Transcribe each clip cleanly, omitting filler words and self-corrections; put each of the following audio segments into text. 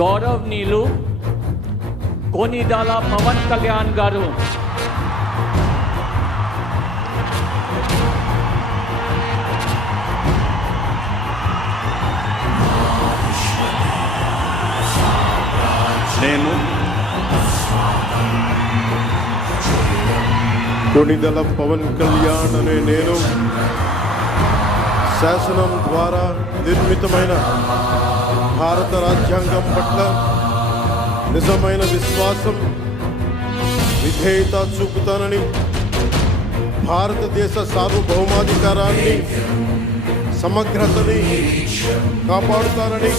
గౌరవనీయులు కొనిదెల పవన్ కళ్యాణ్ గారు నేను కొనిదెల పవన్ కళ్యాణ్ అనే నేను శాసనం ద్వారా నిర్మితమైన భారత రాజ్యాంగం పట్ల నిజమైన విశ్వాసం విధేయత చూపుతానని, భారతదేశ సార్వభౌమాధికారాన్ని సమగ్రతని కాపాడుతానని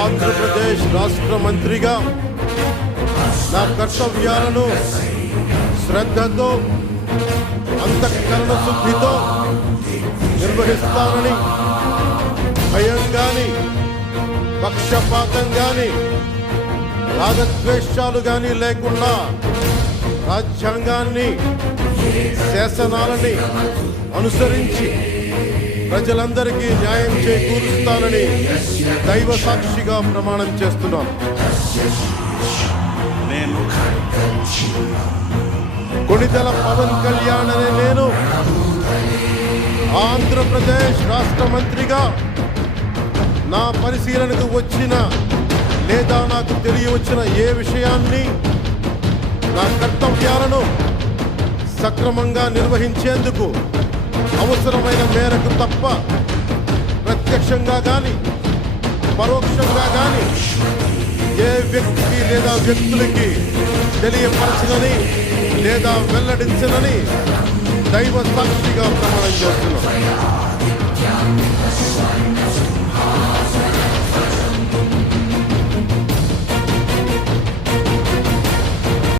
ఆంధ్రప్రదేశ్ రాష్ట్ర మంత్రిగా నా కర్తవ్యాలను శ్రద్ధతో అంతఃకరణ శుద్ధితో నిర్వహిస్తానని, భయం కానీ పక్షపాతం కానీ రాగద్వేషాలు కానీ లేకుండా రాజ్యాంగాన్ని శాసనాలని అనుసరించి ప్రజలందరికీ న్యాయం చేకూరుస్తానని దైవ సాక్షిగా ప్రమాణం చేస్తున్నాను. నేను కొనిదెల పవన్ కళ్యాణ్ అనే నేను ఆంధ్రప్రదేశ్ రాష్ట్ర మంత్రిగా నా పరిశీలనకు వచ్చిన లేదా నాకు తెలియవచ్చిన ఏ విషయాన్ని నా కర్తవ్యాలను సక్రమంగా నిర్వహించేందుకు అవసరమైన మేరకు తప్ప ప్రత్యక్షంగా కానీ పరోక్షంగా కానీ ఏ వ్యక్తికి లేదా వ్యక్తులకి తెలియపరచనని లేదా వెల్లడించనని దైవ సాక్షిగా ప్రమాణం చేస్తున్నాను.